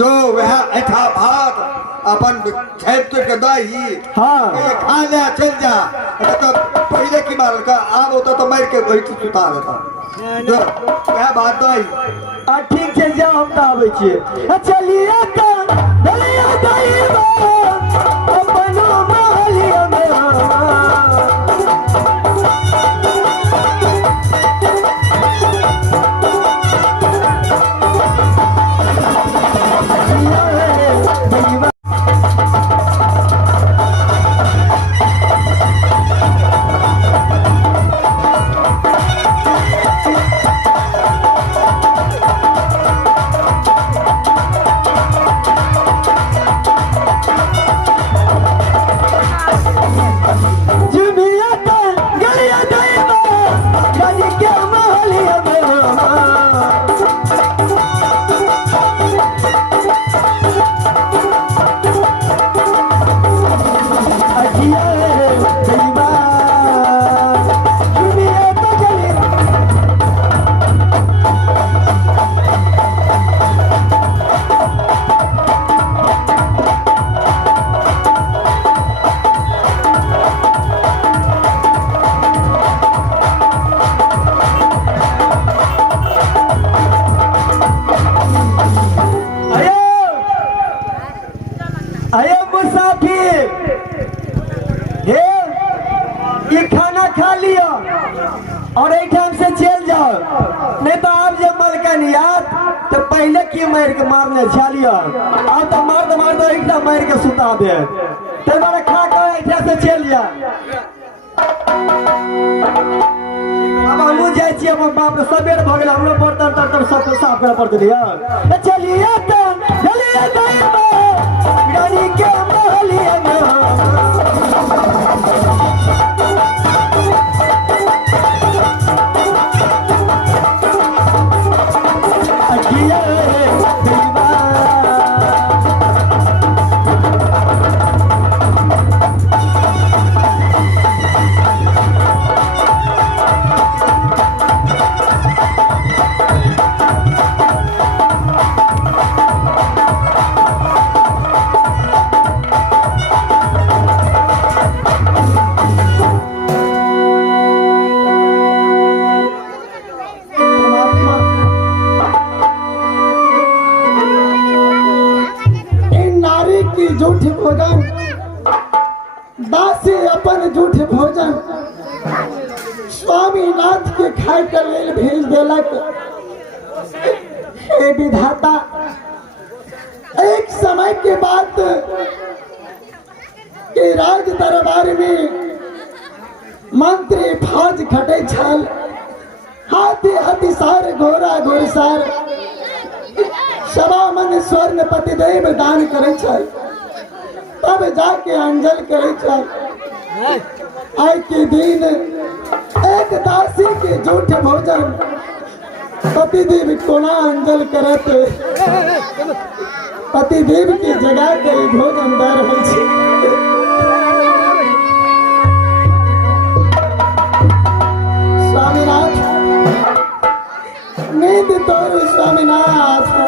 जो वह ऐठा भात अपन खेत के दही हाँ खा ले चल जा तो पहले की बार का आब होता तो मार के बैठ सुता देता जो वह बात दही ठीक है जाओ हम तो आबै छियै चलिए तो दलिया दही अपनो महलिया में और एक टाइम से चल जाओ नहीं तो आप जब मलकन याद तो पहले की मार के मारने छालिया अब तो मार एक टाइम मार के सुता दे ते बारे खा कर एक से चल जा अब हम जाय छी अपन बाप रे सबेर भ गेल हमरो बर्तन तर्तन सब साफ करे पड़ते यार चलिए तो चलिए गाड़ी के महलिया में झूठ भोजन दासी अपन झूठ भोजन स्वामीनाथ के खाए के लेल भेज देलक। हे विधाता, एक समय के बाद के राज दरबार में मंत्री फौज खटे छल, हाथी हथिसार घोड़ा घोड़सार सवा मन स्वर्ण पतिदेव दान करे छल, तब जाके अंजल करे छल। आज के दिन एक दासी के झूठ भोजन पतिदेव कोना अंजल करत, पतिदेव के जगह के भोजन दे रहे छे। स्वामीनाथ नींद तोर स्वामीनाथ।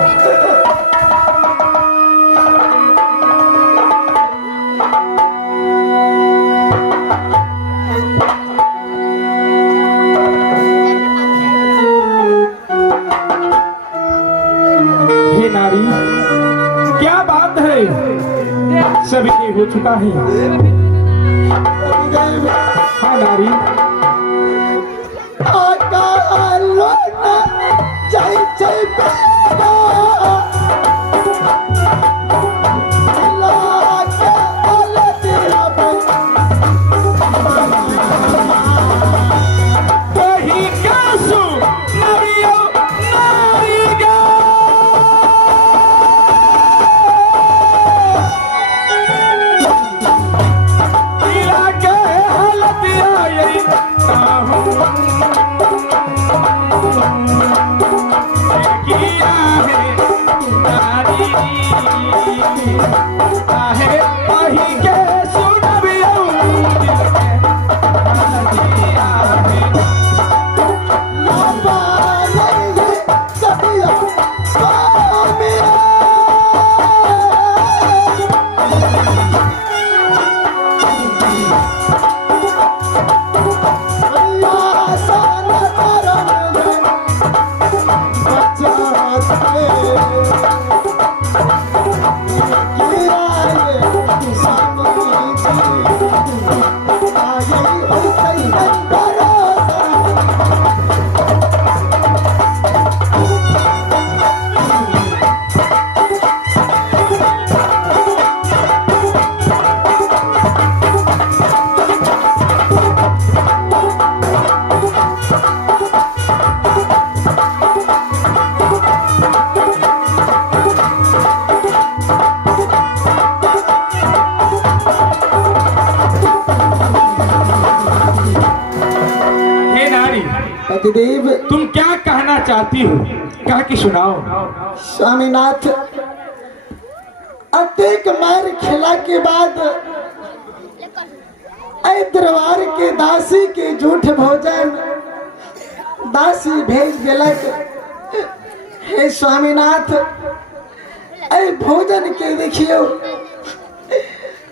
हे नारी, क्या बात है, सभी हो चुका है। हाँ नारी, हे नारी, पतिदेव तुम क्या कहना चाहती हो? कह के सुनाओ। स्वामीनाथ, अत्येक मार खिला के बाद ऐ दरबार के दासी के झूठ भोजन दासी भेज दिलक। हे स्वामीनाथ, ऐ भोजन के देखियो,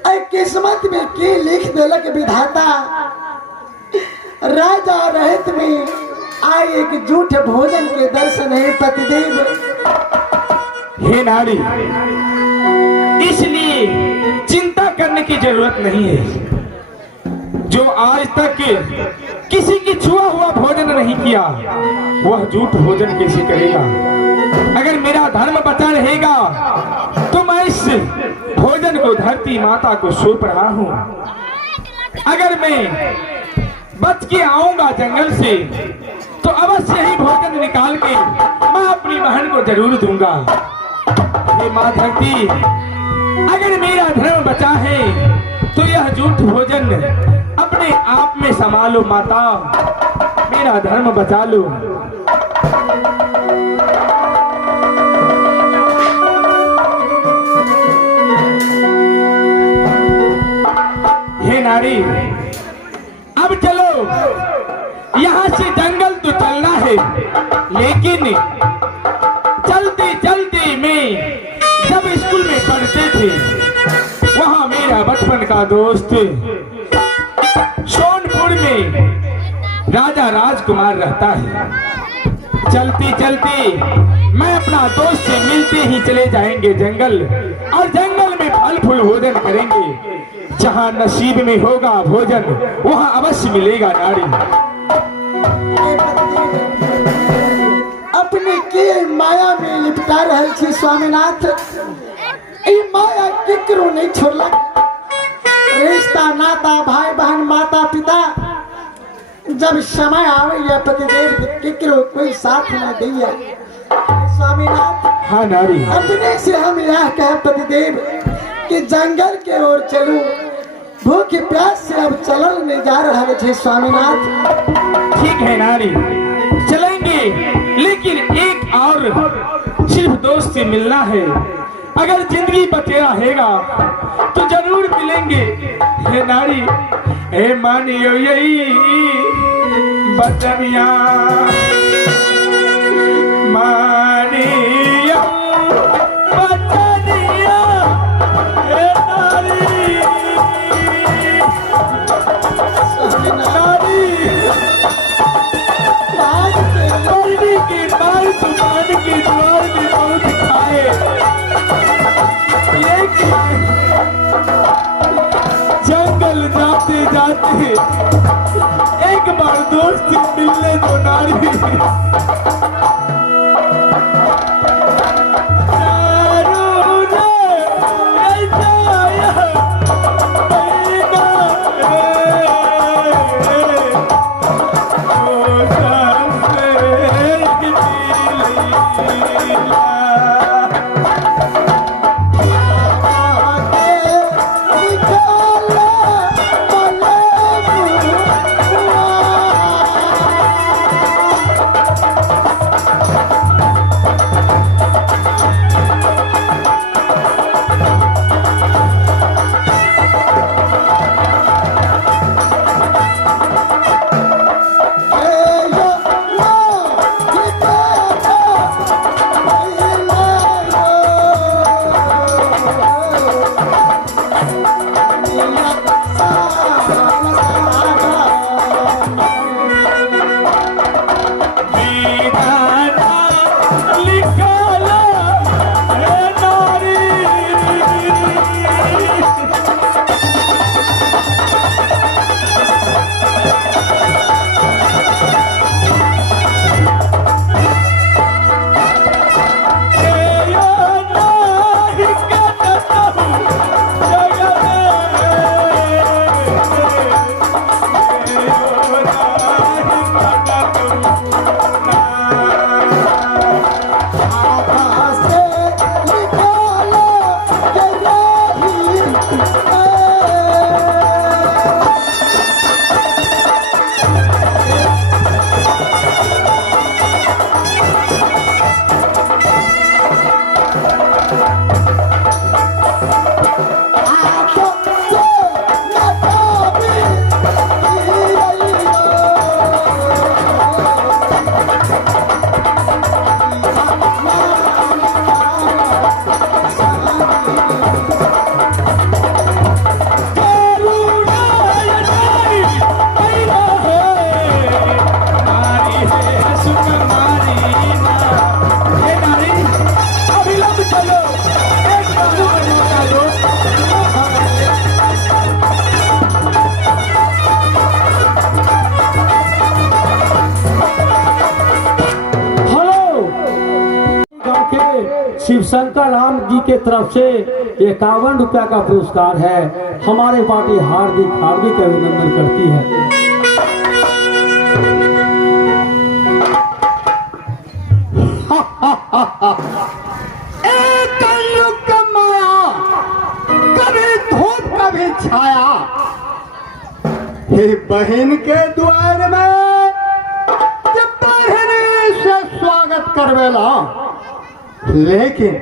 ऐ किस्मत में के लिख दिलक विधाता। राजा रहत में आए एक झूठ भोजन के दर्शन है पतिदेव। हे नारी, इसलिए चिंता करने की जरूरत नहीं है। जो आज तक किसी की छुआ हुआ भोजन नहीं किया, वह झूठ भोजन कैसे करेगा? अगर मेरा धर्म बचा रहेगा तो मैं इस भोजन को धरती माता को सौंप रहा हूँ। अगर मैं बच के आऊंगा जंगल से तो अवश्य ही भोजन निकाल के मैं अपनी बहन को जरूर दूंगा। हे माँ धरती, अगर मेरा धर्म बचा है तो यह झूठ भोजन अपने आप में संभालो माता, मेरा धर्म बचा लो। हे नारी, अब चलो, यहाँ से जंगल तो चलना है, लेकिन चलते चलते में जब स्कूल में पढ़ते थे, वहाँ मेरा बचपन का दोस्त सोनपुर में राजा राजकुमार रहता है। चलते चलते मैं अपना दोस्त से मिलते ही चले जाएंगे जंगल, और जंगल में फल फूल भोजन करेंगे। जहाँ नसीब में होगा भोजन, वहाँ अवश्य मिलेगा नारी। अपने के माया में लिपटा रहल छी स्वामीनाथ। ई माया केकरो नहीं छोड़लक। रिश्ता नाता भाई बहन माता पिता जब समय आवे पतिदेव केकरो कोई साथ न दिया। स्वामीनाथ, हाँ नारी, अपने से हम यह कह पतिदेव कि जंगल के ओर चलूं। भूख प्यास से अब चलल नहीं जा रहा है स्वामीनाथ। ठीक है नारी, चलेंगे, लेकिन एक और सिर्फ दोस्त से मिलना है। अगर जिंदगी बचे रहेगा तो जरूर मिलेंगे। हे नारी, हे मानियो यही बचनिया, मानियो बचनिया, हे नारी, नारी मरने के बाद दुकान के द्वार में बहुत खाए, लेकिन जंगल जाते जाते एक बार दोस्त मिलने दो नारी। शिव शंकर राम जी के तरफ से 51 रुपया का पुरस्कार है। हमारे पार्टी हार्दिक हार्दिक अभिनंदन करती है। एक कलयुग का माया, कभी धूप कभी छाया, हे बहन के द्वार में जब बहनी से स्वागत करवेला, लेकिन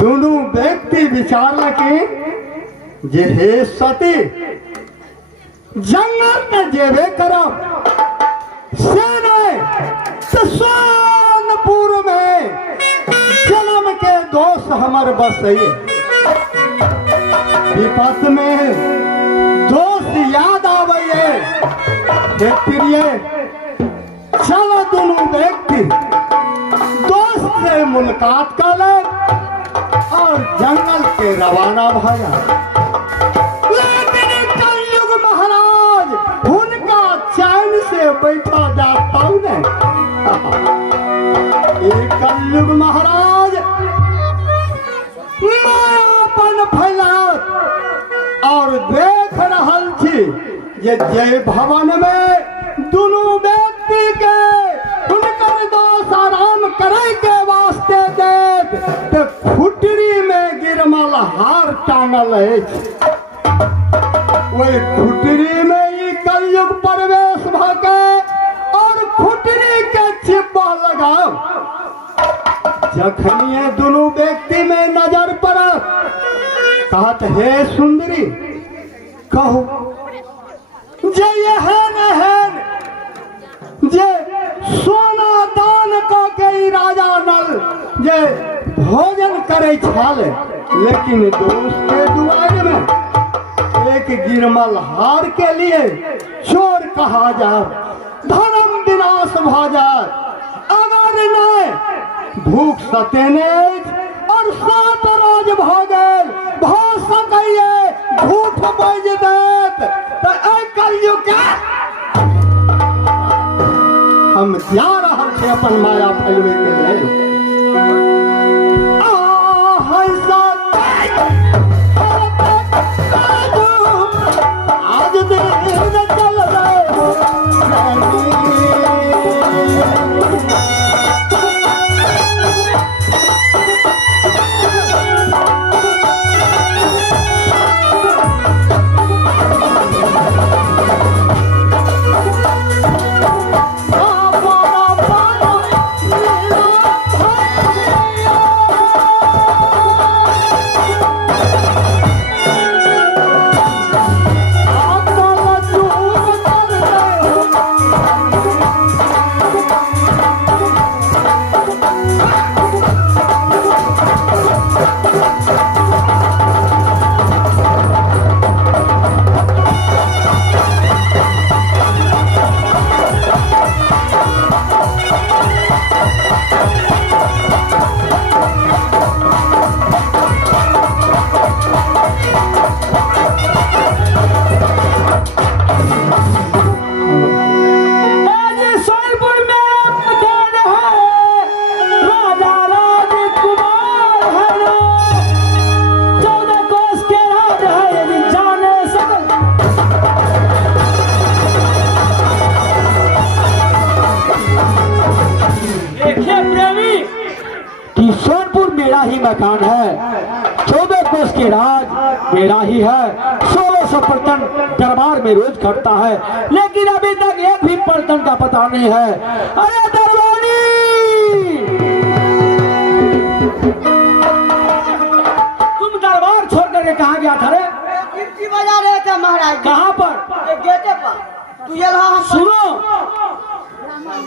दोनों व्यक्ति विचार कि जे हे सती जंगल में जेबे करब से नहीं तो सोनपुर में जन्म के दोष हमर बसई, विपत में दोस्त याद आवे प्रिय, चलो दोनों व्यक्ति दोस्त से मुलाकात कर ले और जंगल के रवाना भाया। लेकिन कलयुग महाराज उनका चैन से बैठा जाता हूं ने। कलयुग महाराज मायापन फैलात और देख रहल थी ये जय भवन में दोनों व्यक्ति के उनकर दोष आराम करे के वास्ते देख तो खुटरी में गिरमल हार टांगल है। वही खुटरी में ही कलयुग प्रवेश भके और खुटरी के चिब्बा लगाओ। जखनिए दोनों व्यक्ति में नजर पड़ा, कहत हे सुंदरी कहो जे यहन जे सोना दान क के राजा नल जे भोजन करे छाले, लेकिन दोस्त के दुआर में एक गिरमल हार के लिए चोर कहा जाए, धर्म विनाश भ जाए। अगर नहीं भूख सतेने और सात राज भोगल भ सकइए झूठ बज देत तो कलयुग के हम जा रहा थे अपन माया फैलवे के लिए। आज दिन चल रहे मकान है, 14 कोस के राज मेरा ही है, 1600 पलटन दरबार में रोज खटता है, लेकिन अभी तक एक भी पलटन का पता नहीं है। अरे दरबारी, तुम दरबार छोड़ करके कहाँ गया था रे? गिट्टी बजा रहे थे महाराज। कहाँ पर? गेटे पर। तू ये सुनो,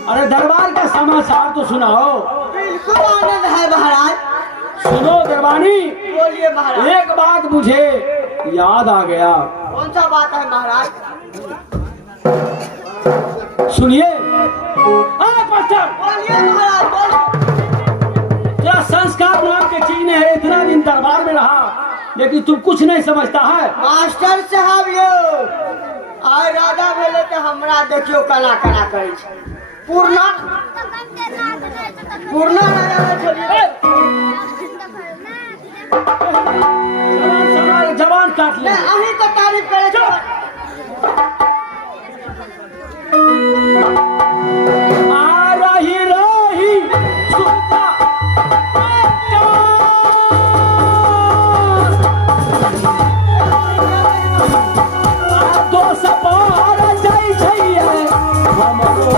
अरे दरबार का समाचार तो सुनाओ। बिल्कुल आनंद है महाराज। सुनो देवानी, बोलिए महाराज। एक बात मुझे याद आ गया। कौन सा बात है महाराज? सुनिए। अरे पत्थर, बोलिए महाराज, बोलिए। तेरा संस्कार नाम के चीज ने है, इतना दिन दरबार में रहा लेकिन तुम कुछ नहीं समझता है। मास्टर साहब यो आय राजा भेले तो हमरा देखियो कला कला करे छे। पूर्णा राजा छोड़िए। जवान काट ले। अही को तारीफ करे छो। आ रही सुनता दोस्त पार जाइ छै हमरो।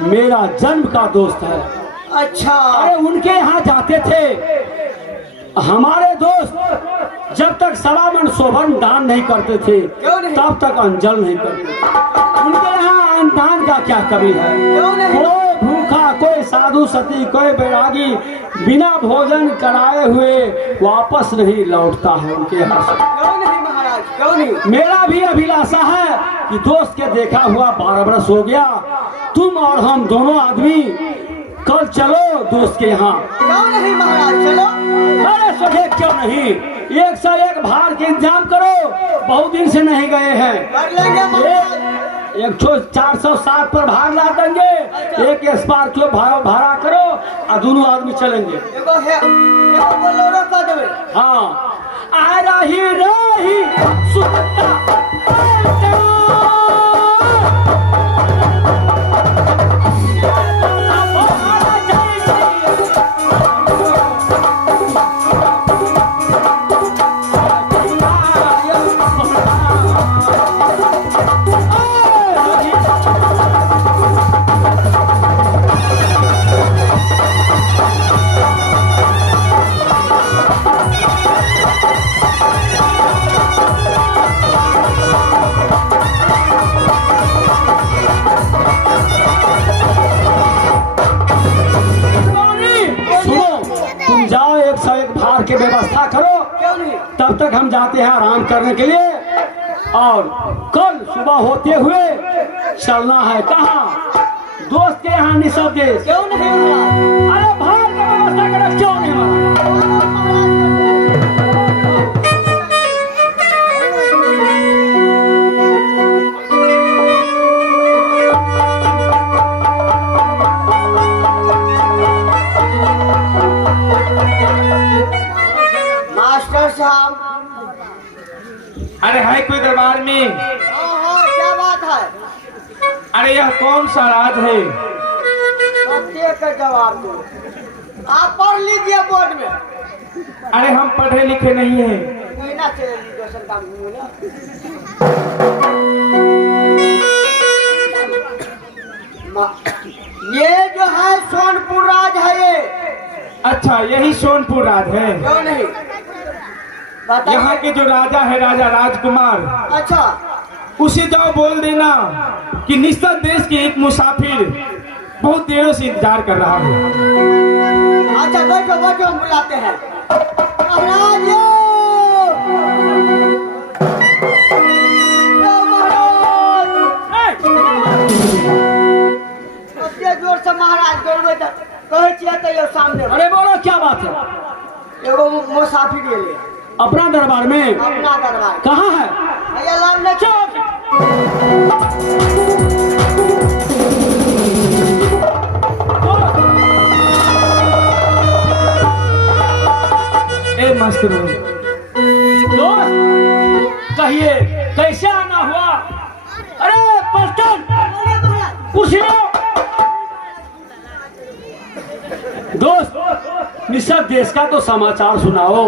मेरा जन्म का दोस्त है। अच्छा। अरे उनके यहाँ जाते थे। हमारे दोस्त जब तक सवा मन शोभन दान नहीं करते थे तब तक अंजल नहीं करते। उनके यहाँ अन्नदान का क्या कमी है? कोई भूखा, कोई साधु सती, कोई बैरागी बिना भोजन कराए हुए वापस नहीं लौटता है उनके यहाँ से। क्यों नहीं महाराज, क्यों नहीं? मेरा भी अभिलाषा है कि दोस्त के देखा हुआ 12 बरस हो गया, तुम और हम दोनों आदमी कल चलो दोस्त के यहाँ। क्यों नहीं महाराज, चलो। अरे सोचे क्यों नहीं, 101 भार के इंतजाम करो, बहुत दिन से नहीं गए हैं। कर लेंगे महाराज। एक 407 पर भार ला देंगे, एक स्कॉर्पियो भाड़ा करो और दोनों आदमी चलेंगे। एगो बोलेरो कर देबे। हाँ, आ रही सुनता के व्यवस्था करो, तब तक हम जाते हैं आराम करने के लिए। और कल सुबह होते हुए चलना है कहाँ? दोस्त के यहाँ निशब्द देश। क्यों नहीं महाराज? अरे भार की व्यवस्था करो, क्यों नहीं मास्टर साहब? अरे है कोई दरबार में? हाँ, क्या बात है? अरे यह कौन सा राज है? प्रत्येक का जवाब दो। आप पढ़ लीजिए बोर्ड में। अरे हम पढ़े लिखे नहीं है। ना एजुकेशन का ना। ये जो है सोनपुर राज है ये। अच्छा, यही सोनपुर राज है। क्यों नहीं? यहाँ के जो राजा है, राजा राजकुमार, अच्छा, उसे जाओ बोल देना कि निश्चित देश के एक मुसाफिर बहुत देरों से इंतजार कर रहा है। अच्छा बैठो बैठो, हम बुलाते हैं। महाराज जोर से महाराज गौरवे कहे चाहिए सामने। अरे बोलो क्या बात है? एगो मुसाफिर ले अपना दरबार में? अपना दरबार कहाँ है? भैया लामने चौक। ए मास्टर दोस्त, कहिए कैसे आना हुआ? अरे पलटन पूछ लो। दोस्त, निशब्द देश का तो समाचार सुनाओ।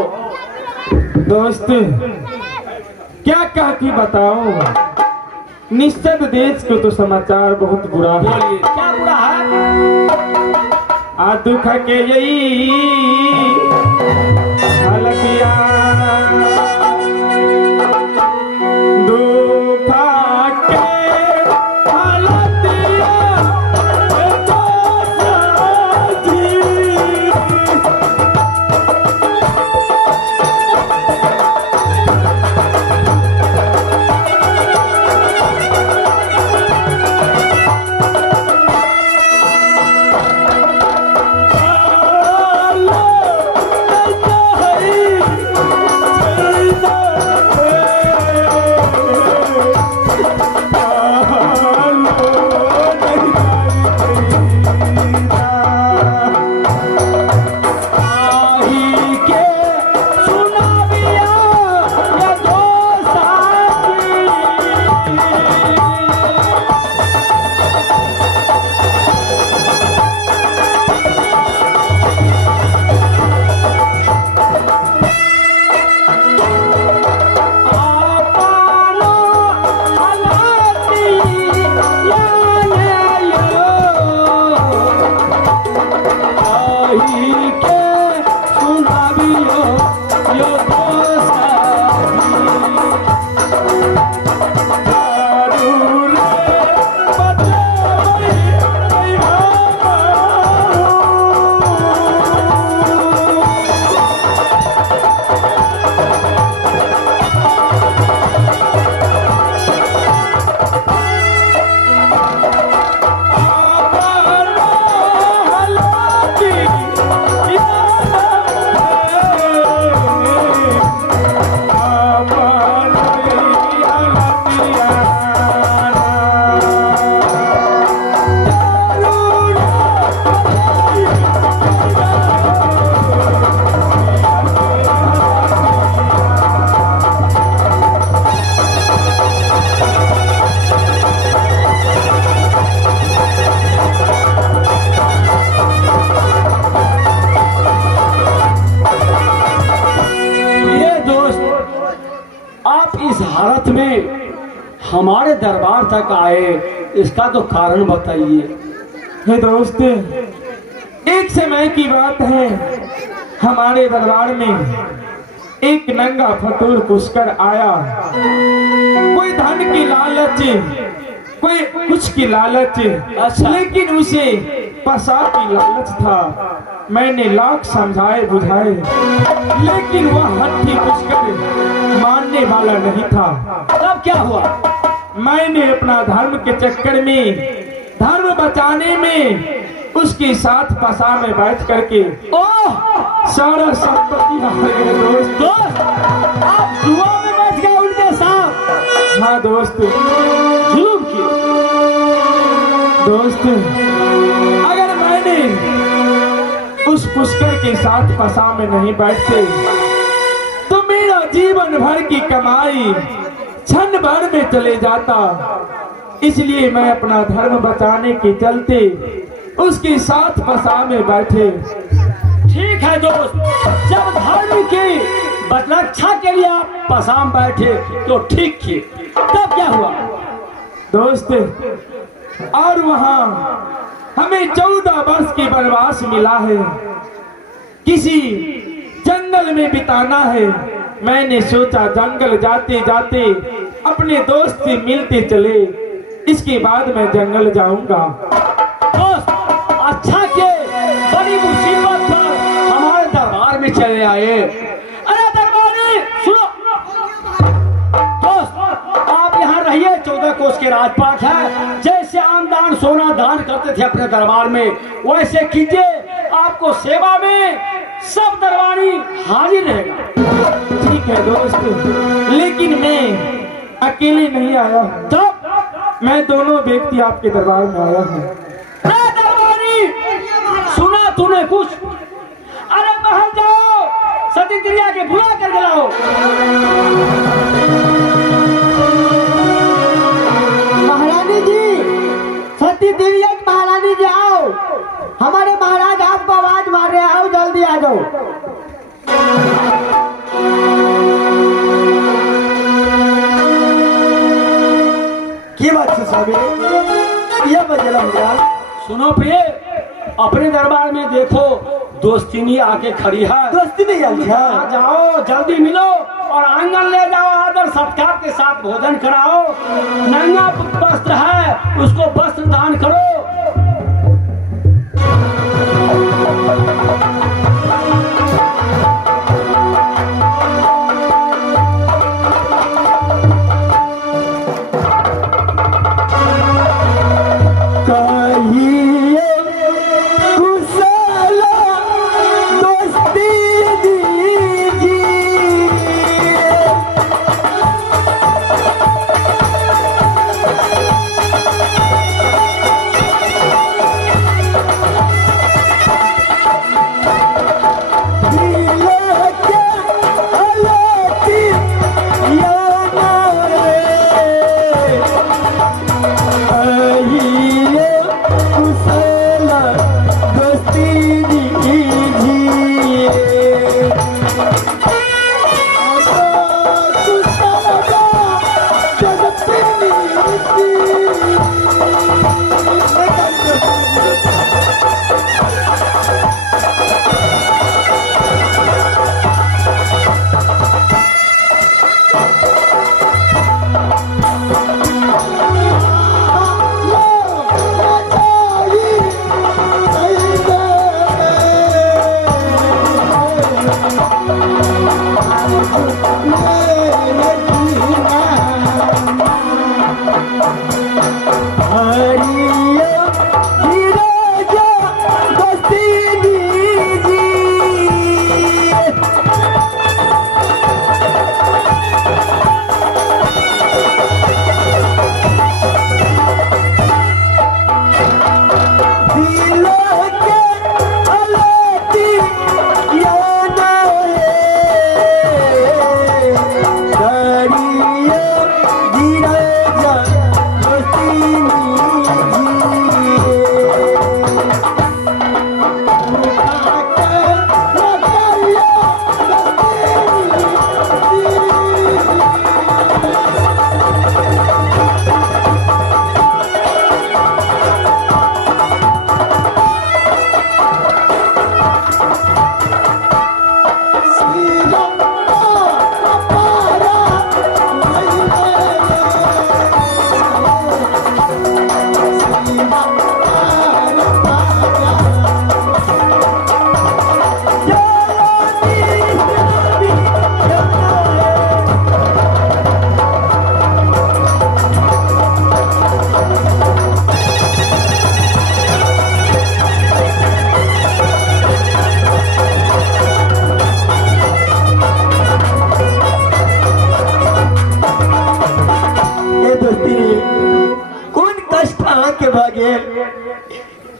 दोस्त, क्या कहती बताओ, निश्चित देश को तो समाचार बहुत बुरा है। बोलिए क्या बुरा है? आ दुख के यही हलकिया दुख के हलकिया तो साथी। हालत में हमारे दरबार तक आए, इसका तो कारण बताइए। हे दोस्त, एक समय की बात है, हमारे दरबार में एक नंगा फतूर पुष्कर आया। कोई धन की लालच, कोई कुछ की लालच, लेकिन उसे पसा की लालच था। मैंने लाख समझाए बुझाए, लेकिन वह हट्टी पुष्कर मानने वाला नहीं था। तब क्या हुआ? मैंने अपना धर्म के चक्कर में, धर्म बचाने में उसके साथ पसा में बैठ करके सारा संपत्ति हार गए। दोस्त, आप जुआ में बैठ गए उनके साथ? हाँ दोस्त, जुलूम किए। दोस्त, अगर मैंने उस पुष्कर के साथ पसा में नहीं बैठते तो मेरा जीवन भर की कमाई क्षण भर में चले जाता। इसलिए मैं अपना धर्म बचाने के चलते उसके साथ पसा में बैठे। ठीक है दोस्त, जब धर्म की रक्षा के लिए आप पसाम बैठे तो ठीक किए। तब क्या हुआ? दोस्त, और वहां हमें 14 वर्ष की वनवास मिला है, किसी जंगल में बिताना है। मैंने सोचा जंगल जाते जाते अपने दोस्त से मिलते चले, इसके बाद मैं जंगल जाऊंगा। दोस्त, अच्छा के बड़ी मुसीबत पर हमारे दरबार में चले आए। अरे दरबारी सुनो, दोस्त आप यहाँ रहिए, 14 कोस के राजपाट है। जैसे आन दान सोना दान करते थे अपने दरबार में, वैसे कीजिए। आपको सेवा में सब दरबारी हाजिर रहेगा। ठीक है दोस्त, लेकिन मैं अकेले नहीं आया। तब मैं दोनों व्यक्ति आपके दरबार में आया हूँ। दरबारी सुना तूने कुछ? अरे बाहर जाओ, सती त्रिया के बुला कर लाओ। महारानी जी, सती त्रिया की महारानी जी आओ, हमारे महाराज आपको आवाज मार रहे हैं, आओ जल्दी आ जाओ। बे ये बजला मुराद। सुनो प्रिय, अपने दरबार में देखो दोस्तिनी आके खड़ी है। दोस्ती नहीं आल आ जाओ, जल्दी मिलो और आंगन ले जाओ, आदर सत्कार के साथ भोजन कराओ। नंगा वस्त्र है उसको वस्त्र दान करो।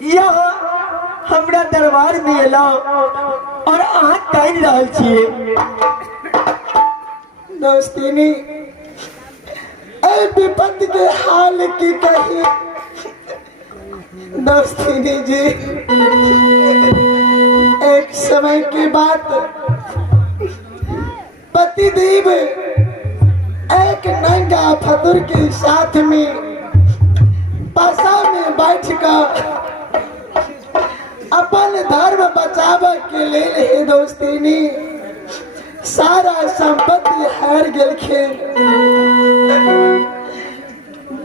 यहाँ हमरा दरबार में एलो और अहाँ कह रहल छिए दोस्तिनी ए विपत्ति के हाल की कही दोस्तिनी जी। एक समय की बात, पतिदेव एक नंगा फतुर के साथ में पासा में बैठकर अपन धर्म बचाव के लिए दोस्तिनी सारा संपत्ति हार गेलखिन।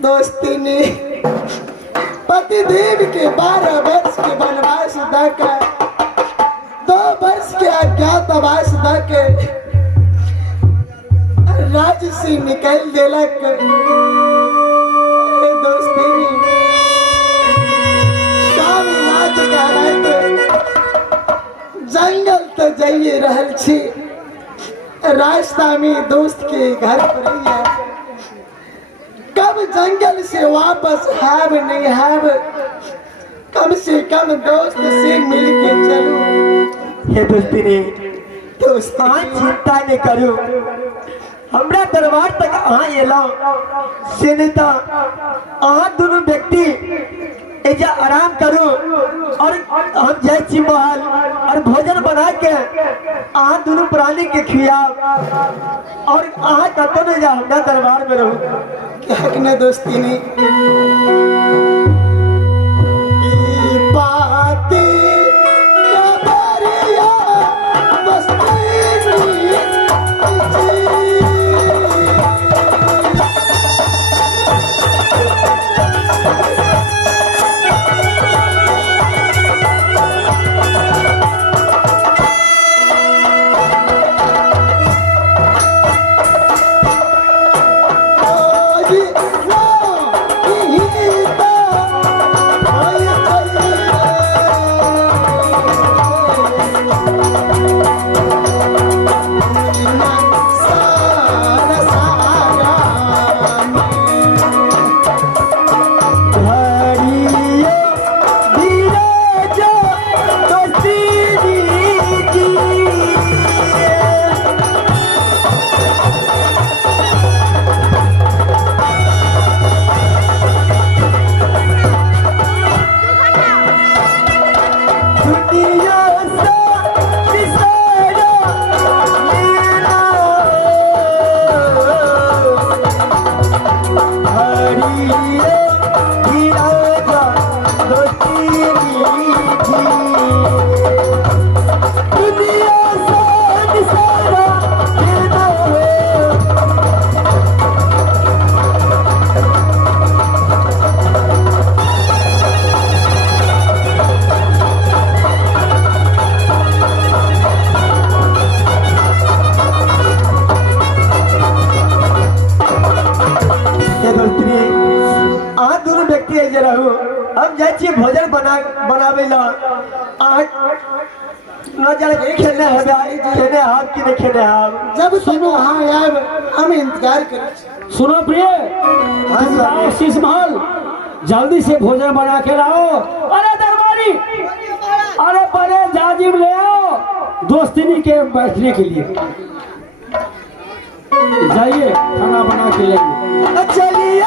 दोस्तिनी पतिदेव के 12 वर्ष के वनवास देकर 2 वर्ष के अज्ञातवास देकर राज्य से निकल देलक। दोस्तिनी स्वामी राज जंगल तो जाइए रहल छी, रास्ता में दोस्त के घर पर है, कब जंगल से वापस हाव नहीं हाव, कम से कम दोस्त से मिल के चलो। हे दोस्तिनी दोस्त चिंता नहीं करू, हमरा दरबार तक अहाँ एलो से नहीं तो अहाँ दोनों व्यक्ति एजा आराम करूं और हम जय छी महल और भोजन बना के आहा दोनों प्राणी के खियाब और आहा कतो न जा हमरा दरबार में रहूं। क्या कहने दोस्ती ने हम जाए छी भोजन बनावे ला न जाने खेने खेने हाथ की नहीं खेने हाथ जब तुम वहाँ आए हम इंतजार कर। सुनो प्रिय, तुम जाओ शीश महल, जल्दी से भोजन बना के लाओ। अरे दरबारी, अरे बड़े जाजिम ले आओ दोस्ती के बैठने के लिए। जाइए खाना बना के लेंगे। चलिए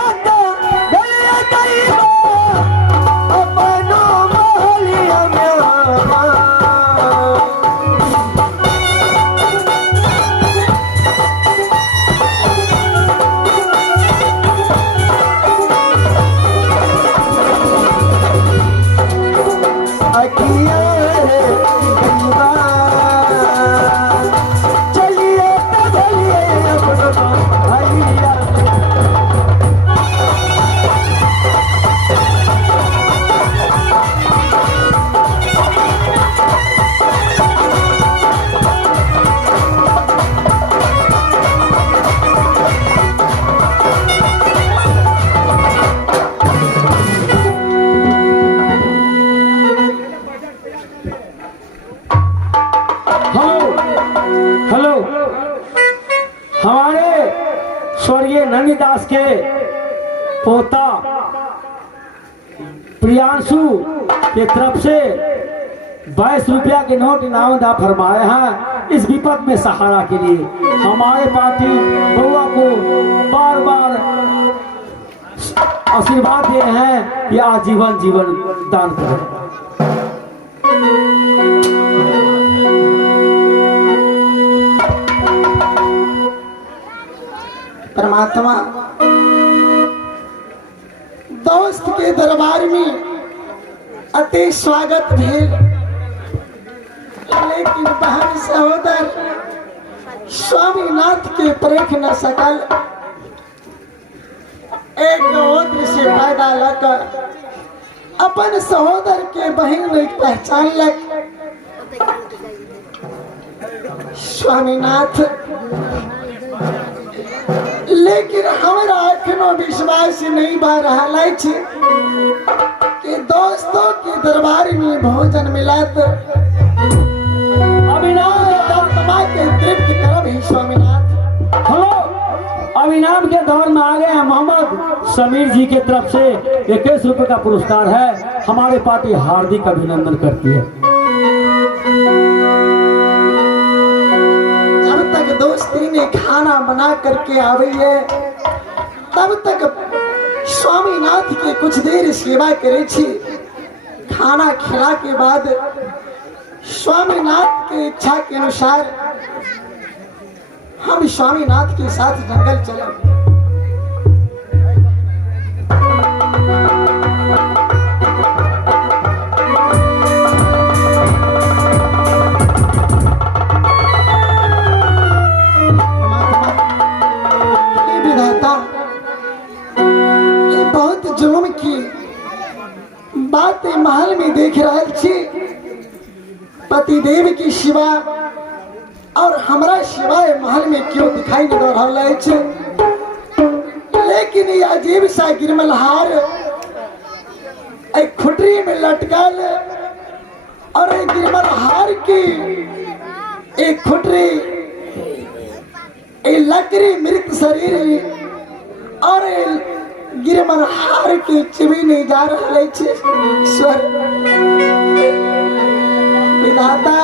हेलो, हमारे स्वर्गीय नंदीदास के पोता प्रियांशु के तरफ से 22 रुपया के नोट इनाम दा फरमाए हैं इस विपद में सहारा के लिए। हमारे पार्टी बउआ को बार बार आशीर्वाद दे रहे हैं कि आजीवन जीवन दान करें। परमात्मा दोस्त के दरबार में अति स्वागत भेल, लेकिन बहन सहोदर स्वामीनाथ के परख न सकल। एक ओद्र से पैदा लकर अपन सहोदर के बहन नहीं पहचान लग। स्वामीनाथ, लेकिन हमारा अखनो विश्वास नहीं बा रहा कि दोस्तों के दरबार में भोजन मिलत। के तृप्त करब ही स्वामीनाथ। हेलो, अब इनाम के दौर में आ गए हैं मोहम्मद समीर जी के तरफ से 21 रुपए का पुरस्कार है। हमारे पार्टी हार्दिक अभिनंदन करती है। जब तक दोस्ती ने खाना बना करके आवी है तब तक स्वामीनाथ के कुछ देर सेवा करे छी। खाना खिला के बाद स्वामीनाथ की इच्छा के अनुसार हम स्वामीनाथ के साथ जंगल चले। हे विधाता, ये बहुत जुल्म की बात महल में देख रहा छी। पतिदेव की शिवा और हमरा शिवाय महल में क्यों दिखाई नहीं दे रहा है। लेकिन ये अजीब सा गिरमलहार एक खुटरी में लटकल और एक गिरमलहार की एक खुटरी एक लकड़ी मृत शरीर और गिरमलहार की चिवी नहीं जा रहा है। ईश्वर विधाता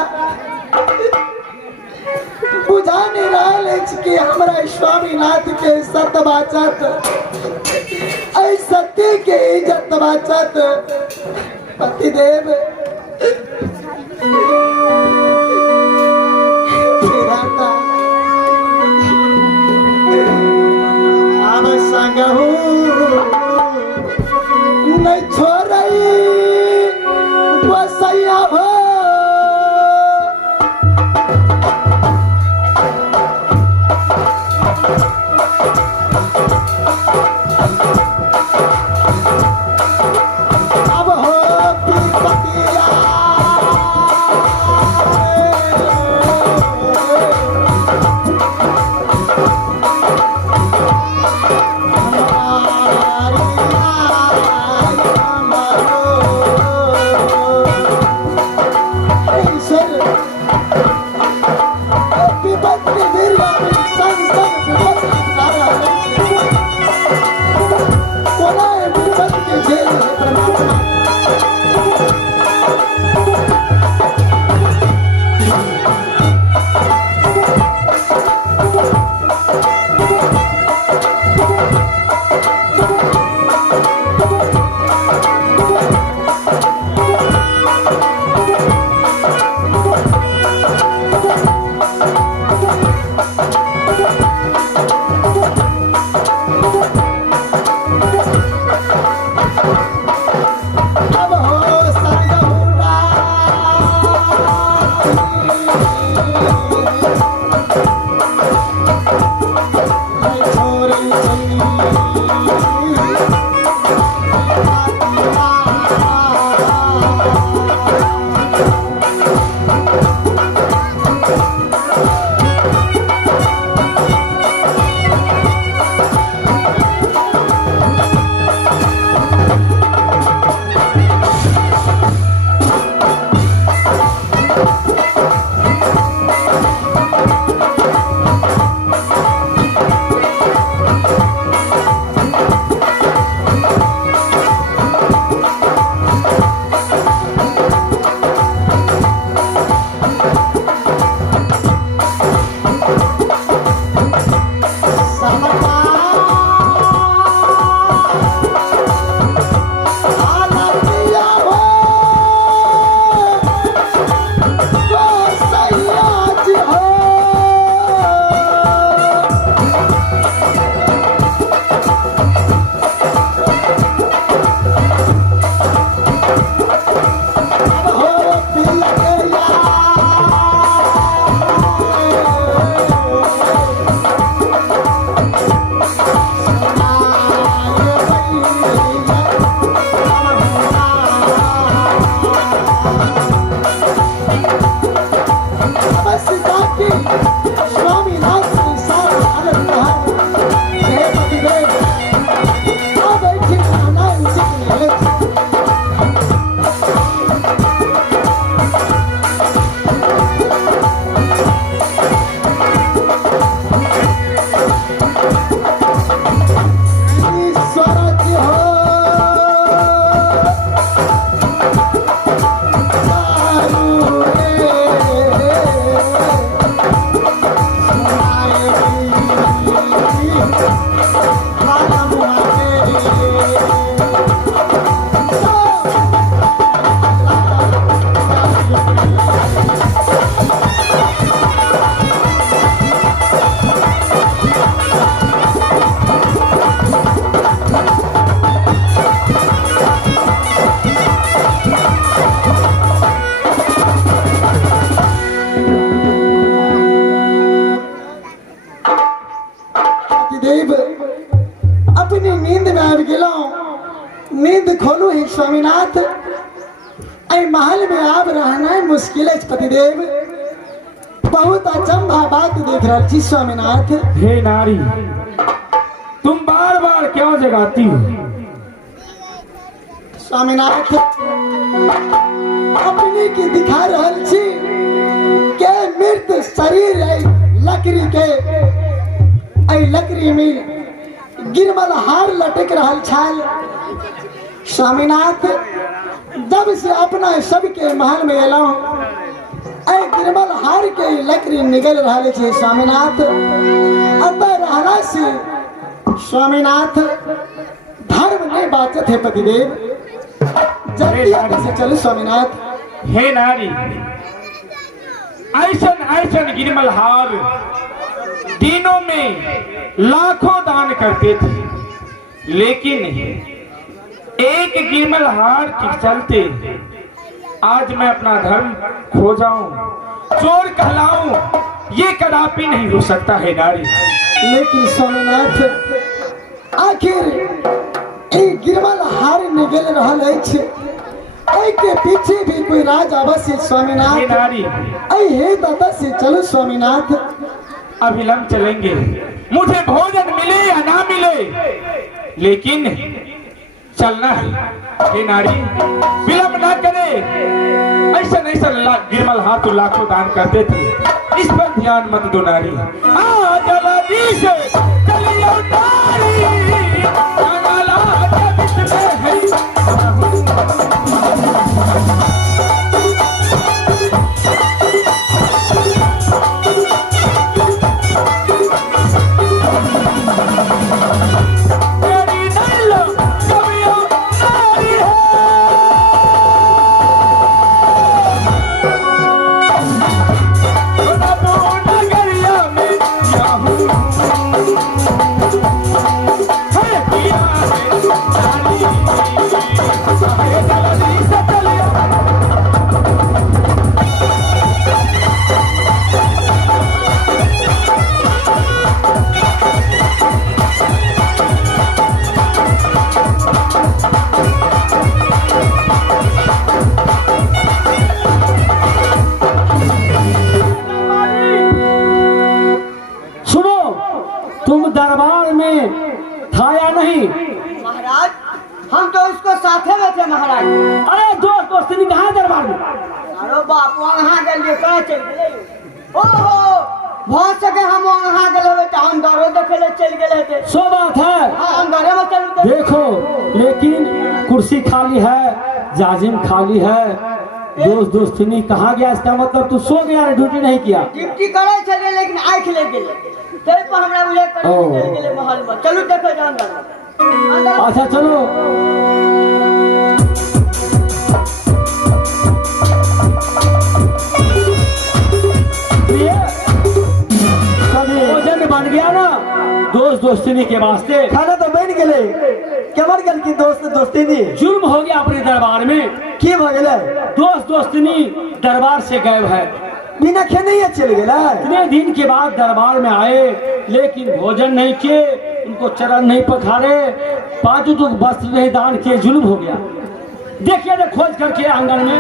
बुझा नहीं रहा है कि हमारा स्वामीनाथ के सत बाचत ऐ सत्य के इज्जत बाचत पतिदेव विधाता अब संगहू नहीं छोड़ई बसैया हो। अब हो पतिया पतिदेव अपनी नींद में आ गेलो। नींद खोलू ही स्वामीनाथ, ऐ महल में आब रहना मुश्किल है पतिदेव। बहुत अचंभा बात देख रहा छी स्वामीनाथ। हे नारी, तुम बार बार क्यों जगाती हो? स्वामीनाथ अपने के दिखा रहल छी के मृत शरीर है लकड़ी के, ऐ लकड़ी में गिरमल हार लटक रहल छाल। स्वामीनाथ जब से अपना सबके महल में एलौं ऐ गिरमल हार के लकड़ी निकल रहल छे स्वामीनाथ। अतः रहला से स्वामीनाथ धर्म नहीं बाचत है पतिदेव। जल्दी आगे से चलो स्वामीनाथ। हे नारी, ऐसन ऐसन गिरमल हार दिनों में लाखों दान करते थे, लेकिन एक गिरमल हार के चलते आज मैं अपना धर्म खो जाऊं, चोर कहलाऊं, ये कदापि नहीं हो सकता है नारी। लेकिन स्वामीनाथ आखिर एक गिरमल हार निकल रहल अछि, ऐ के पीछे भी कोई राज अवश्य हे स्वामीनाथ। नारी, ऐ हे दादा से चलो स्वामीनाथ। अविलंब चलेंगे, मुझे भोजन मिले या ना मिले, लेकिन चलना है। हे नारी, विलंब ना करे। ऐसा ऐसा गिरमल हाथ लाखों दान करते थे, इस पर ध्यान मत दो नारी। आ जल्दी से चलियो नारी, जंगला जगत में है। दरबार में था या नहीं? महाराज हम तो उसको साथे में थे महाराज। अरे दोस्त दोस्ती कहाँ है दरबार में? अरे बाप वहाँ गए कहाँ चल गए? ओहो बहुत सके हम वहाँ गए तो हम दौड़ो देखे चल गए थे। सो बात है। हाँ हम घरे में चल देखो, लेकिन कुर्सी खाली है, जाजिम खाली है, दोस्त दोस्ती कहाँ गया? इसका मतलब तू सो गया, ड्यूटी नहीं किया। ड्यूटी करे चले लेकिन आँख ले गए तेरे पर हमरा उल्लेख कर चल गए महल में। चलो देखो जान दो। अच्छा चलो। भोजन बन गया ना दोस्त दोस्ती के वास्ते? खाना तो बन गए, केमर गल की दोस्त दोस्ती जुर्म हो गया अपने दरबार में। की भ गेलै? दोस्त दोस्ती दरबार से गायब है, बिना खेने चल गया। इतने दिन के बाद दरबार में आए लेकिन भोजन नहीं किए, उनको चरण नहीं पखारे, पांचों तो वस्त्र नहीं दान किए, जुल्म हो गया। देखिए ना खोज करके आंगन में।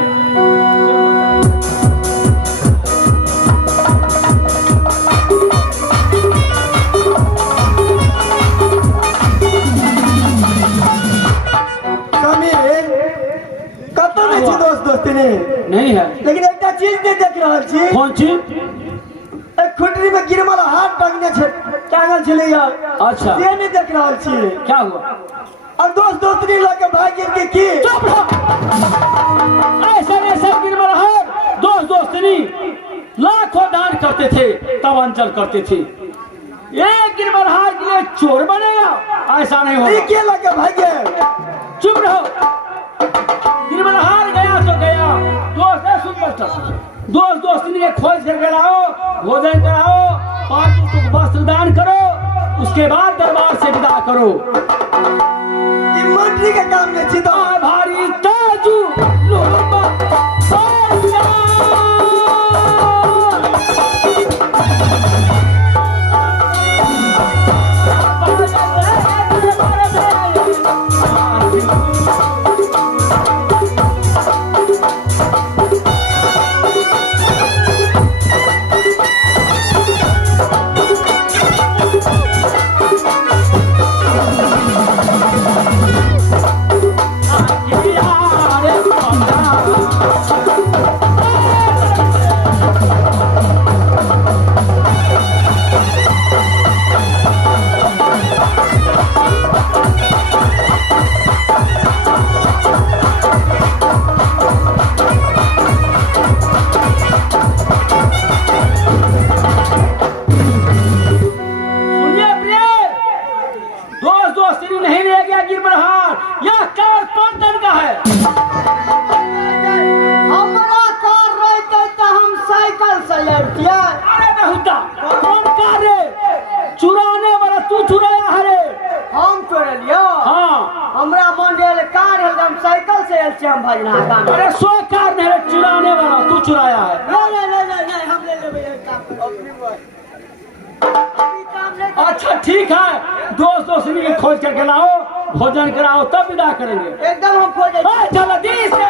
दोस्त दोस्ती नहीं है, लेकिन एक चीज नहीं देख रहा छी। कौन चीज? एक खुटरी में गिरमल हाथ टांगने टांगल चले यार। अच्छा ये नहीं देख रहा छी। क्या हुआ? और दोस्त दोस्ती लगे भाग के की चुप रहो। ऐसा गिरमल हाथ दोस्त दोस्ती लाखों दान करते थे, तब अंचल करते थे। एक गिरमल हाथ के लिए चोर बनेगा? ऐसा नहीं होगा। के लगे भागे? चुप रहो। गिरमल हार गया तो गया, दोस्त है सुन दोस्त दोस्ती के खोज करके लाओ, भोजन कराओ, पांच वस्त्र दान करो, उसके बाद दरबार से विदा करो। मंत्री के काम में चिता भारी ताजू लोबा है? हमरा कार रहते तो हम साइकिल से लड़तिया। अरे बेहुदा, कौन कार रे? चुराने वाला तू चुराया है रे? हम चोरे लियो। हाँ। हमरा मन रेल कार है हम साइकिल से एल हम भजना काम। अरे सो कार नहीं रे, चुराने वाला तू चुराया है। नहीं हम ले लेबे अपनी बात। अभी काम ले। अच्छा ठीक है, दोस्त दोस्ती के खोज करके लाओ, भोजन कराओ, तब विदा करेंगे। एकदम हम खोजे। जल्दी से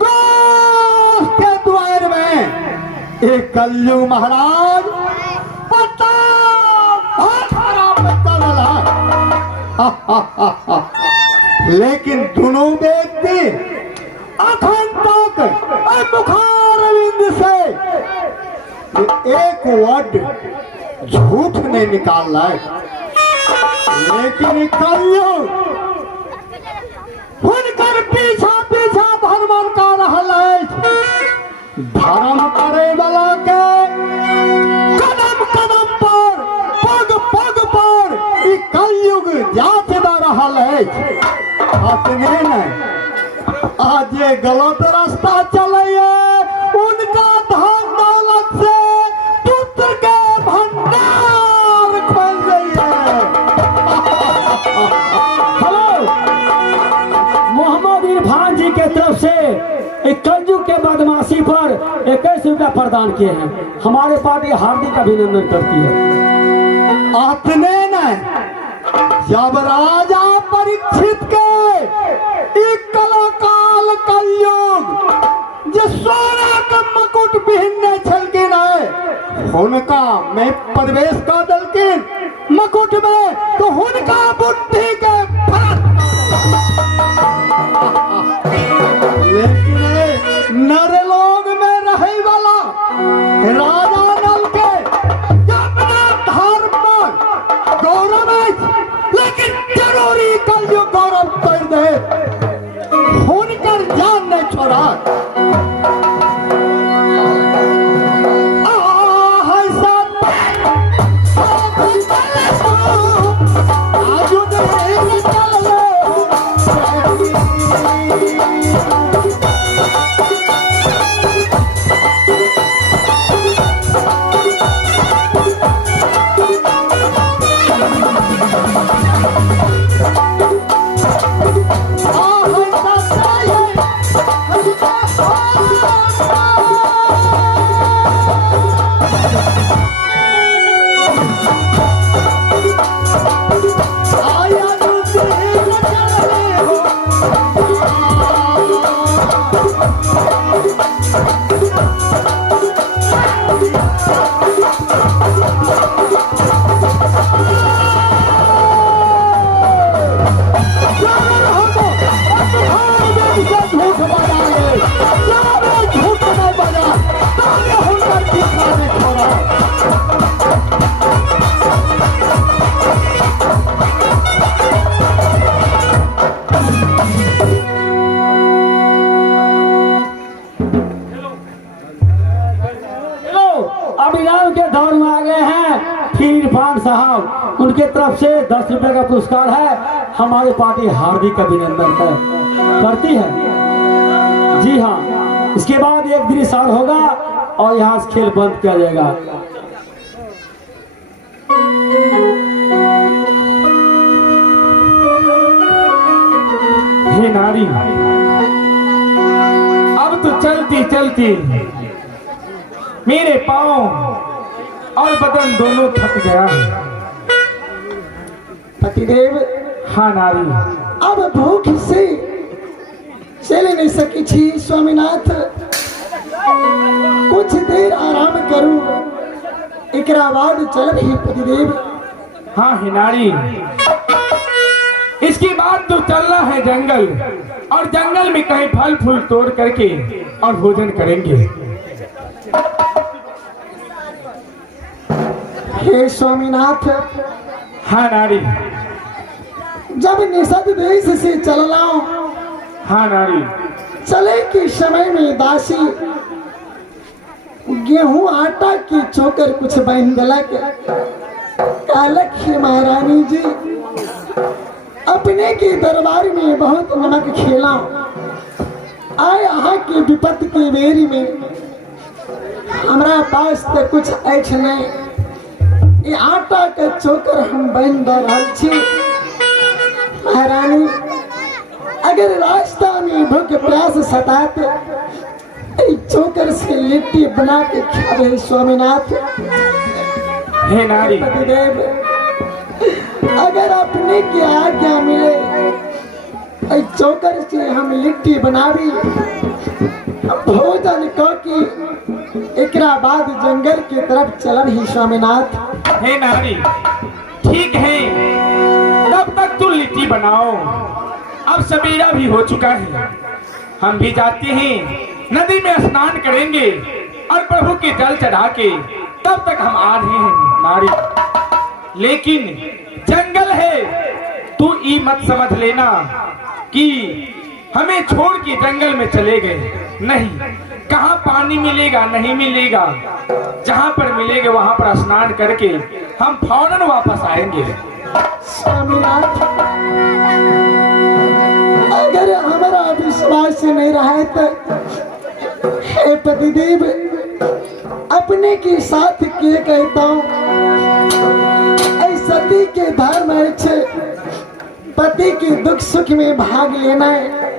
दोस्त के द्वार में एक कल्लू महाराज पता चल रहा है। लेकिन दोनों व्यक्ति अखंड तक मुखारविंद से एक वर्ड झूठ नहीं निकाल रहा है। लेकिन कल्लू हुनकर पीछा पीछा भरमर का रहल है। धर्म करे वाला के कदम कदम पर पग पग पर ई कलयुग जांचदा रहल है। अपने ने आज ये गलत रास्ता चले उनका धन दौलत से पुत्र के भंडार खोल जाइए। मोहम्मद इरफान जी के तरफ से एक कलयुग के बदमाशी पर 21 रुपया प्रदान किए हैं। हमारे पार्टी हार्दिक अभिनंदन करती है। अपने ने जब राजा परीक्षित के एक कलाकाल कलयुग जो सोना का मुकुट पहनने छलकिन है उनका में प्रवेश कर दलकिन मुकुट में तो उनका बुद्धि के फरक। लेकिन नरलोक में रहे वाला राजा नल के अपना धर्म पर गौरव है। लेकिन जरूरी कलयुग गौरव कर दे हुनकर जान नहीं छोड़ा। अभियान के दौर में आ गए हैं फिर इरफान साहब, उनके तरफ से 10 रुपए का पुरस्कार है। हमारी पार्टी हार्दिक अभिनंदन करती है। जी हाँ, इसके बाद एक दिन साल होगा और यहाँ से खेल बंद किया जाएगा। हे नारी, अब तो चलती चलती मेरे पांव और बदन दोनों थक गया है। पतिदेव, हाँ नारी, अब भूख से चल नहीं सकी छी स्वामीनाथ। कुछ देर आराम करूं, एकरा बाद चल भी पतिदेव। हाँ हिनारी, इसके बाद तो चलना है जंगल, और जंगल में कहीं फल फूल तोड़ करके और भोजन करेंगे। हे स्वामीनाथ, हाँ नारी, जब निषद देश से चलना, हाँ नारी, चले के समय में दासी गेहूं आटा की चोकर कुछ बन गलक। कालक ही महारानी जी अपने के दरबार में बहुत नमक खेला। आए यहाँ की विपत्ति की बेरी में हमारा पास तो कुछ ऐछ नहीं। ये आटा के चोकर हम बन दे रहल छी। महारानी, अगर रास्ता में भूख प्यास सताते चोकर से लिट्टी बना के खावे स्वामीनाथ। हे नारी, पतिदेव, अगर अपने की आज्ञा मिले चोकर से हम लिट्टी बनावी भोजन करके एकरा बाद जंगल की तरफ चलन ही स्वामीनाथ। हे नारी, ठीक है, तब तक तू लिट्टी बनाओ। अब सवेरा भी हो चुका है, हम भी जाते हैं, नदी में स्नान करेंगे और प्रभु के जल चढ़ा के तब तक हम आ रहे हैं नारी। लेकिन जंगल है, तू ये मत समझ लेना कि हमें छोड़ के जंगल में चले गए। नहीं, कहाँ पानी मिलेगा नहीं मिलेगा, जहाँ पर मिलेगा वहाँ पर स्नान करके हम फौरन वापस आएंगे। स्वामीनाथ, अगर हमारा विश्वास नहीं रहा तो हे पतिदेव, अपने के साथ के कहता हूँ, सती के धर्म है पति के दुख सुख में भाग लेना है,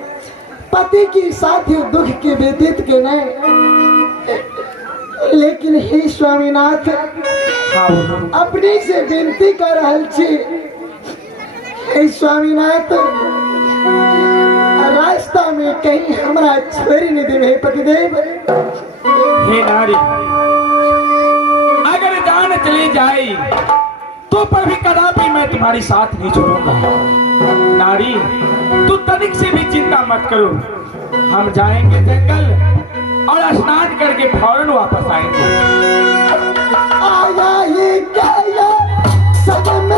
पति के साथ ही दुख के व्यतीत करना है। लेकिन हे स्वामीनाथ, अपने से विनती कर रहल छी, हे स्वामीनाथ, रास्ता में कहीं हमारा छोरी नहीं देवे पतिदेव। हे नारी, अगर जान चली जाए तो पर भी कदापि मैं तुम्हारी साथ नहीं छोड़ूंगा। नारी, तू तनिक से भी चिंता मत करो, हम जाएंगे जंगल और स्नान करके फौरन वापस आएंगे। आया ये क्या सदम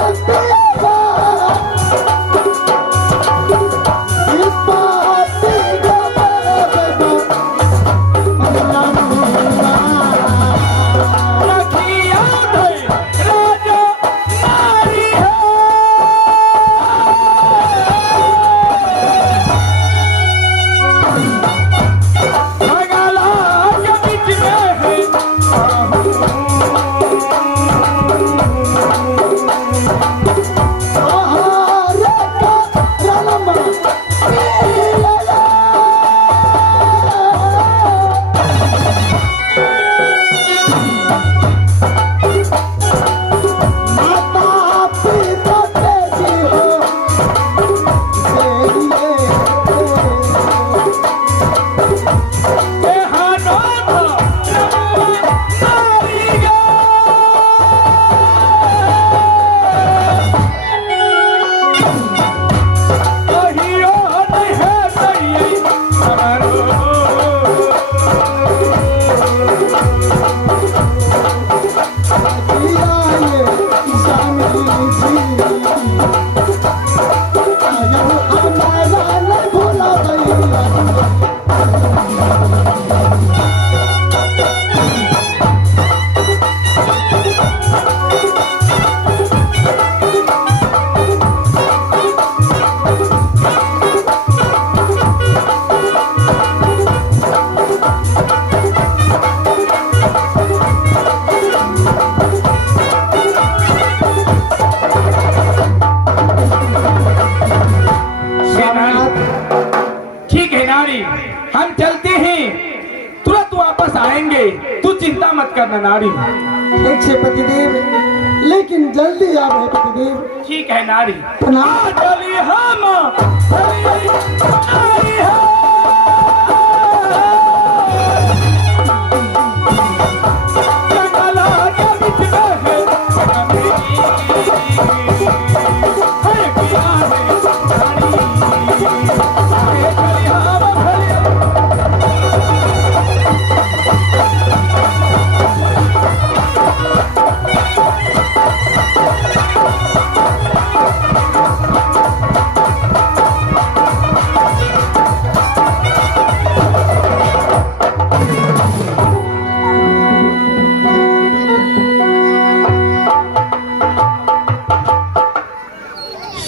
हम चलते हैं, तुरंत वापस आएंगे, तू चिंता मत करना नारी। ठीक है पतिदेव, लेकिन जल्दी आवे पतिदेव। ठीक है नारी, प्रणाम। चलिए हम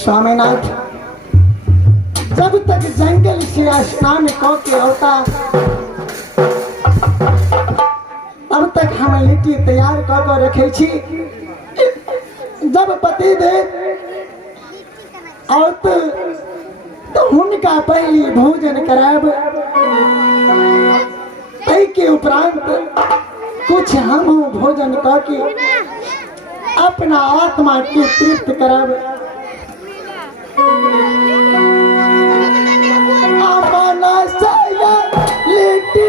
स्वामीनाथ, जब तक जंगल से स्नान कऽ के औता तब तक हम लिट्टी तैयार कऽ के रखे छी। जब पति देव औत तो हुनका पहले भोजन कराब, तै के उपरांत कुछ हम भोजन करके अपना आत्मा के तृप्त करब। अपना साया लिट्टी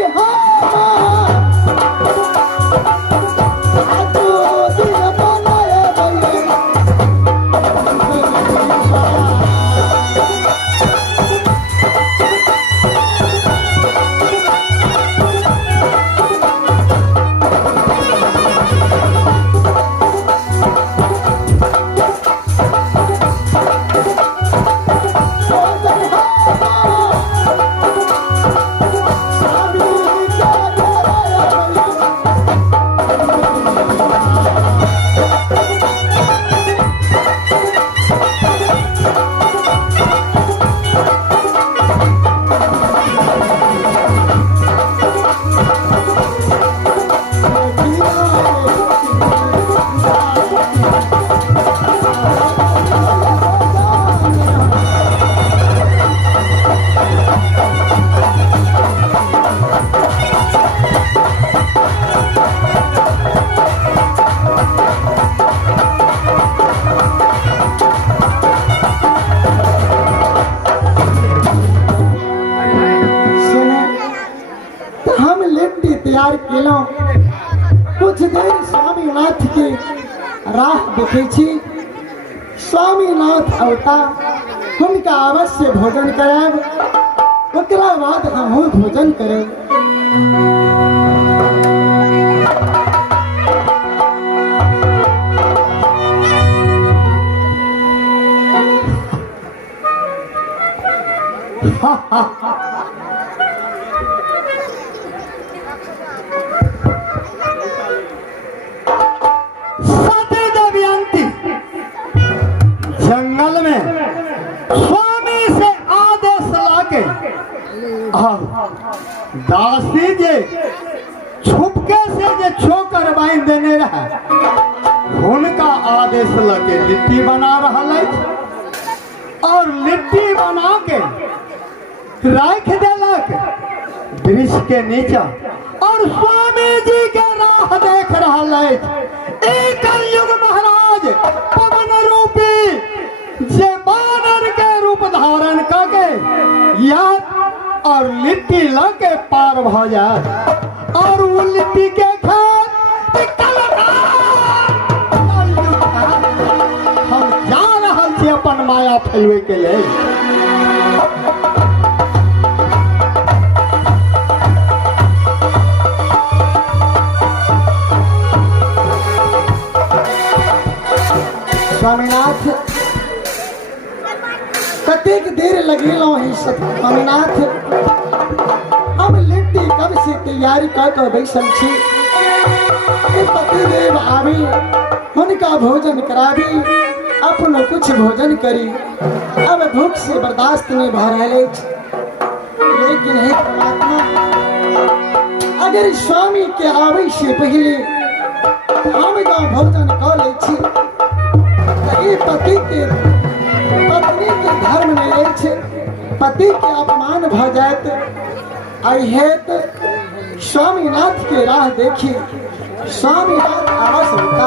तैयार केलहुँ। कुछ देर स्वामीनाथ के राह देखे छी। स्वामीनाथ औता हुनका अवश्य भोजन कराब, ओकरा बाद हमहूँ भोजन करब। जंगल में स्वामी से आदेश लाके दासी जे छुपके से जे छोकर बांध देने रहा, उनका आदेश लगे लिट्टी बना रहा है और लिट्टी बना के रख देलक वृक्ष के नीचे और स्वामी जी के राह देख रहा है। कलयुग महाराज पवन रूपी जे बानर के रूप धारण करके याद और लिट्टी लगे पार भ जाए और वो लिट्टी के हम जा रहा छी अपन माया फैलवे के लिए। स्वामीनाथ कतेक देर लगेलों ही स्वामीनाथ, हम लिट्टी कब से तैयारी कर बैसल छी। पतिदेव आवी हुनका भोजन कराबी, अपनो कुछ भोजन करी। अब भूख से बर्दाश्त नहीं भा रहे। लेकिन हे परमात्मा, अगर स्वामी के आवे से पहले हम भोजन कर ले छी, पति के पत्नी के धर्म नहीं छे, पति के अपमान भ जात। अहेत स्वामीनाथ के राह देखी। स्वामीनाथ आवास होता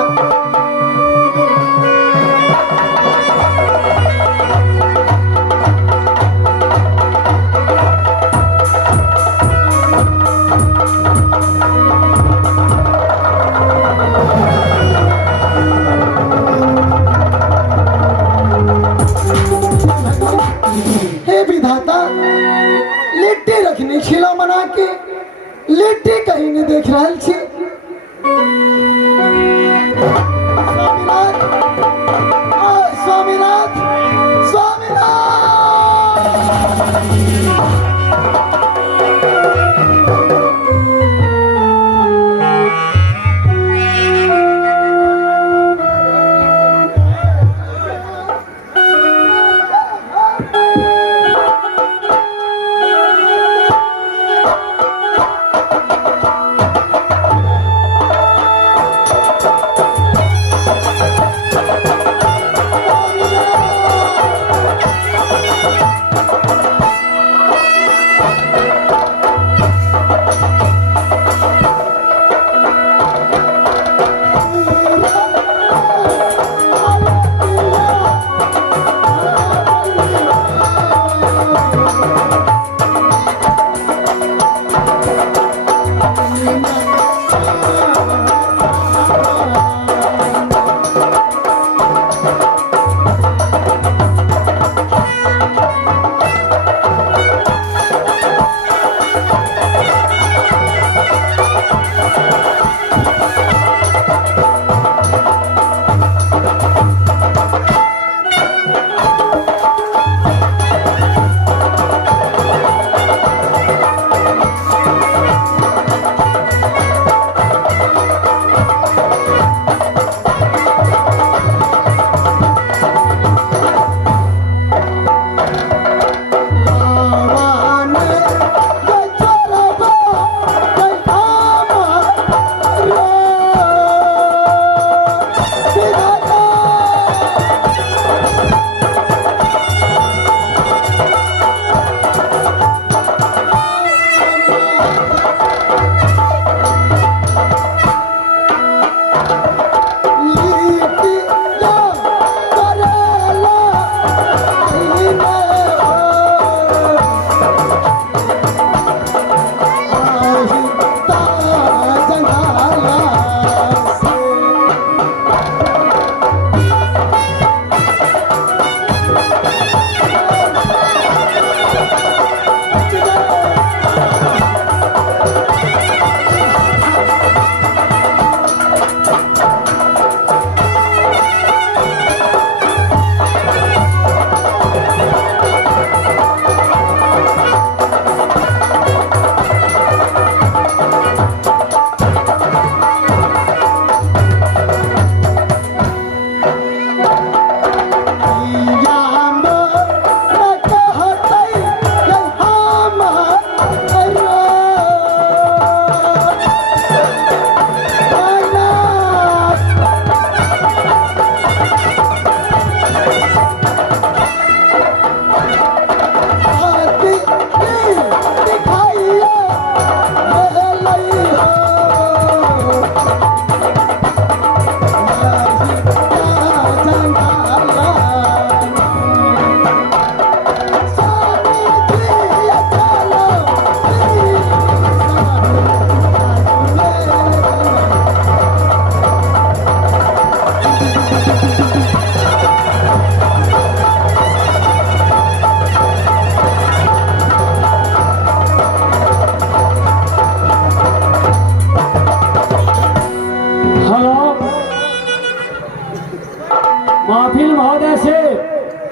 लिट्टी रखनी छिलो बना के, लिट्टी कहीं नहीं देख रहा छी। स्वामीनाथ, स्वामीनाथ, स्वामीनाथ।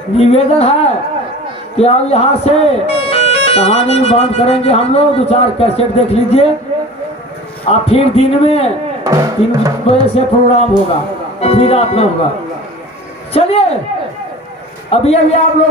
निवेदन है कि अब यहाँ से कहानी बंद करेंगे हम लोग। 2-4 कैसेट देख लीजिए, और फिर दिन में 3 बजे से प्रोग्राम होगा, फिर रात में होगा। चलिए अभी आप लोग